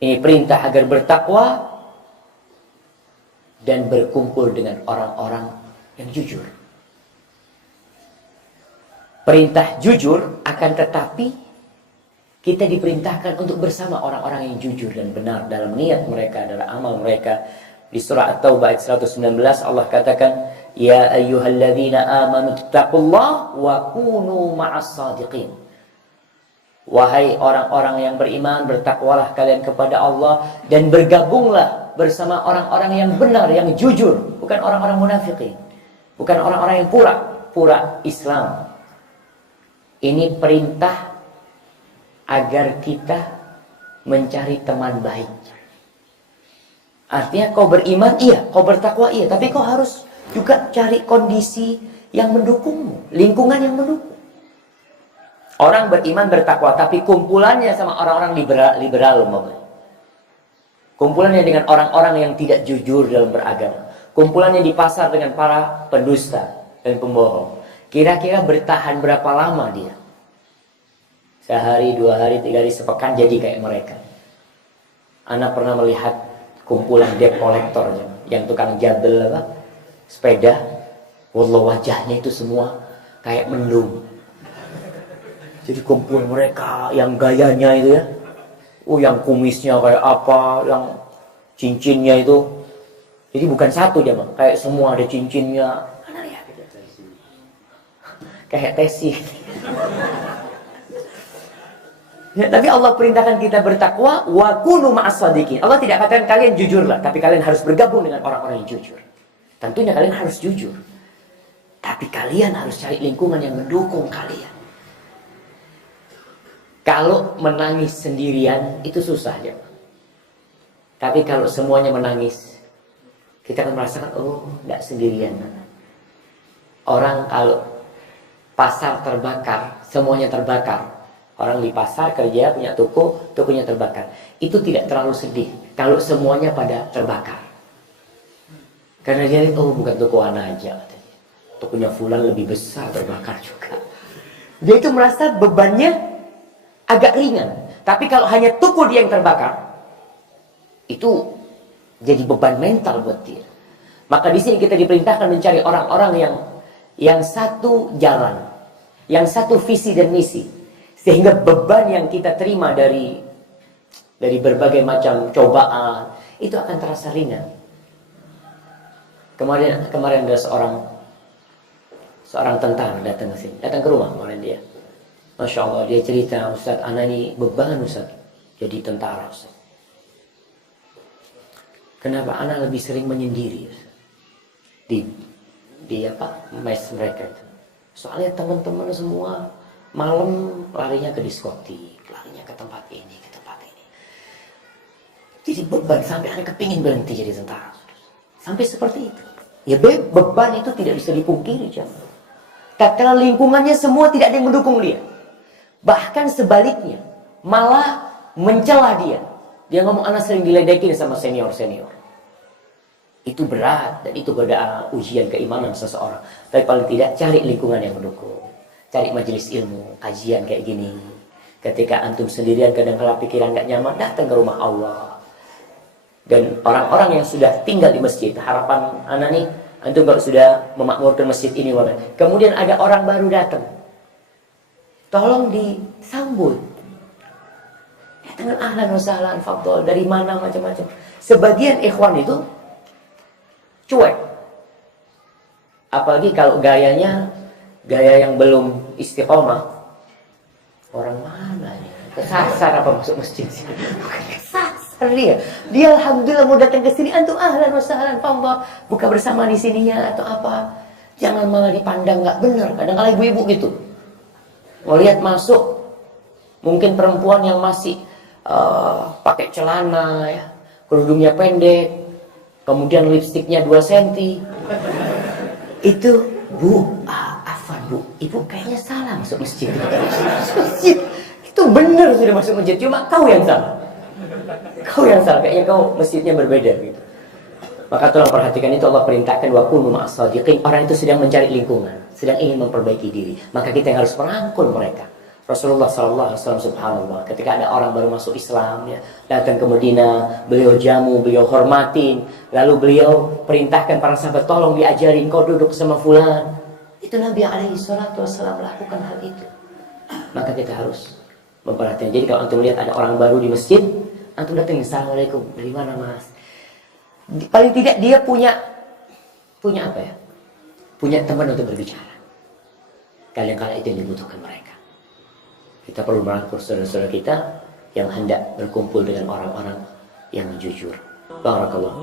Ini perintah agar bertakwa dan berkumpul dengan orang-orang yang jujur. Perintah jujur, akan tetapi kita diperintahkan untuk bersama orang-orang yang jujur dan benar dalam niat mereka, dalam amal mereka. Di surah At-Taubah ayat 119 Allah katakan, ya ayyuhalladzina amanu taqullaha wa kunu ma'as shadiqin. Wahai orang-orang yang beriman, bertakwalah kalian kepada Allah dan bergabunglah bersama orang-orang yang benar, yang jujur, bukan orang-orang munafikin, bukan orang-orang yang pura-pura Islam. Ini perintah agar kita mencari teman baik. Artinya kau beriman iya, kau bertakwa iya, tapi kau harus juga cari kondisi yang mendukungmu, lingkungan yang mendukung. Orang beriman bertakwa, tapi kumpulannya sama orang-orang liberal, kumpulannya dengan orang-orang yang tidak jujur dalam beragama, kumpulannya di pasar dengan para pendusta dan pembohong. Kira-kira bertahan berapa lama dia? Sehari, 2 hari, 3 hari, sepekan jadi kayak mereka. Anak pernah melihat kumpulan debt collector yang tukang jadel sepeda, wallah wajahnya itu semua kayak mendung. Jadi kumpul mereka yang gayanya itu ya, yang kumisnya kayak apa, yang cincinnya itu, jadi bukan satu dia bang, kayak semua ada cincinnya, mana lihat kayak tesi. Ya, tapi Allah perintahkan kita bertakwa, wa kunu ma'as shadiqin. Allah tidak katakan kalian jujurlah, tapi kalian harus bergabung dengan orang-orang yang jujur. Tentunya kalian harus jujur, tapi kalian harus cari lingkungan yang mendukung kalian. Kalau menangis sendirian itu susah ya. Tapi kalau semuanya menangis, kita akan merasakan oh, tidak sendirian. Orang kalau pasar terbakar, semuanya terbakar. Orang di pasar kerja, punya toko, tokonya terbakar. Itu tidak terlalu sedih kalau semuanya pada terbakar. Karena dia lihat, oh bukan toko anak aja. Tokonya fulan lebih besar, terbakar juga. Dia itu merasa bebannya agak ringan. Tapi kalau hanya toko dia yang terbakar, itu jadi beban mental buat dia. Maka di sini kita diperintahkan mencari orang-orang yang satu jalan, yang satu visi dan misi. Sehingga beban yang kita terima dari berbagai macam cobaan itu akan terasa ringan. Kemarin ada seorang tentara datang ke sini, datang ke rumah kemarin dia. Masya Allah, dia cerita, Ustaz, anak ini beban Ustaz, jadi tentara Ustaz. Kenapa anak lebih sering menyendiri Ustaz? Di mes mereka itu. Soalnya teman-teman semua malam larinya ke diskotik, larinya ke tempat ini, ke tempat ini. Jadi beban sampai anak kepingin berhenti jadi tentara. Sampai seperti itu. Ya beban itu tidak bisa dipungkiri, jangan. Tatkala lingkungannya semua tidak ada yang mendukung dia. Bahkan sebaliknya, malah mencela dia. Dia ngomong anak sering diledekin sama senior-senior. Itu berat dan itu godaan ujian keimanan seseorang. Tapi paling tidak cari lingkungan yang mendukung. Cari majelis ilmu, kajian kayak gini. Ketika antum sendirian kadang-kala pikiran gak nyaman, datang ke rumah Allah. Dan orang-orang yang sudah tinggal di masjid, harapan anak nih, antum kalau sudah memakmurkan masjid ini, kemudian ada orang baru datang, tolong disambut. Datang ahlan wa sahlan, fadhol, dari mana macam-macam. Sebagian ikhwan itu cuek. Apalagi kalau gaya yang belum istiqomah. Orang mana ini? Kesasar apa masuk masjid sih? Bukan kesasar dia. Dia alhamdulillah mau datang ke sini, antum ahlan wa sahlan, fadhol, buka bersama di sininya atau apa. Jangan malah dipandang nggak benar. Kadang-kadang ibu-ibu gitu. Mau lihat masuk, mungkin perempuan yang masih pakai celana ya, kerudungnya pendek, kemudian lipstiknya 2 cm. Itu, Bu, Bu, ibu kayaknya salah masuk masjid. Itu benar sudah masuk masjid, cuma kau yang salah. Kau yang salah, kayaknya kau masjidnya berbeda gitu. Maka tolong perhatikan itu, Allah perintahkan wa kunu ma'as shadiqin. Orang itu sedang mencari lingkungan, sedang ingin memperbaiki diri. Maka kita yang harus merangkul mereka, Rasulullah SAW, subhanallah, ketika ada orang baru masuk Islam, ya, datang ke Madinah, beliau jamu, beliau hormatin, lalu beliau perintahkan para sahabat, tolong diajarin, kau duduk sama fulan. Itu Nabi SAW lakukan hal itu. Maka kita harus memperhatikan. Jadi kalau antum lihat ada orang baru di masjid, antum datang, assalamualaikum, dari mana mas? Paling tidak dia punya apa ya? Punya teman untuk berbicara. Kadang-kadang itu yang dibutuhkan mereka. Kita perlu merangkul saudara-saudara kita yang hendak berkumpul dengan orang-orang yang jujur. Barakallah.